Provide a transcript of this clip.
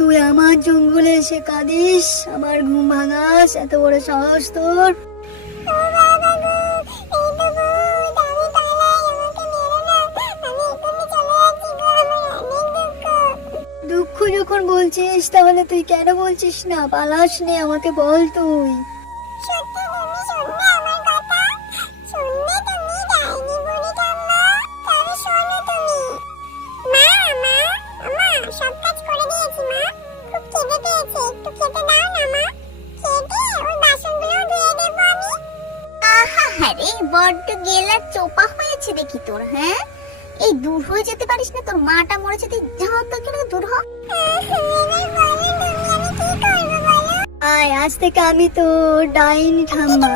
তুই আমার জঙ্গলে এসে কাঁদিস, আমার ঘুম ভাঙাস, এত বড় সাহস তোর? দুঃখ যখন বলছিস তাহলে তুই কেন বলছিস না পালাস নে, আমাকে বল তুই। বড্ড গেলা চোপা হয়েছে দেখি তোর। হ্যাঁ, এই দূর হয়ে যেতে পারিস না? তোর মাটা মরেছে, তুই যা তো দূর হ। আয়, আজ থেকে আমি তো ডাইনি ঠাম্মা।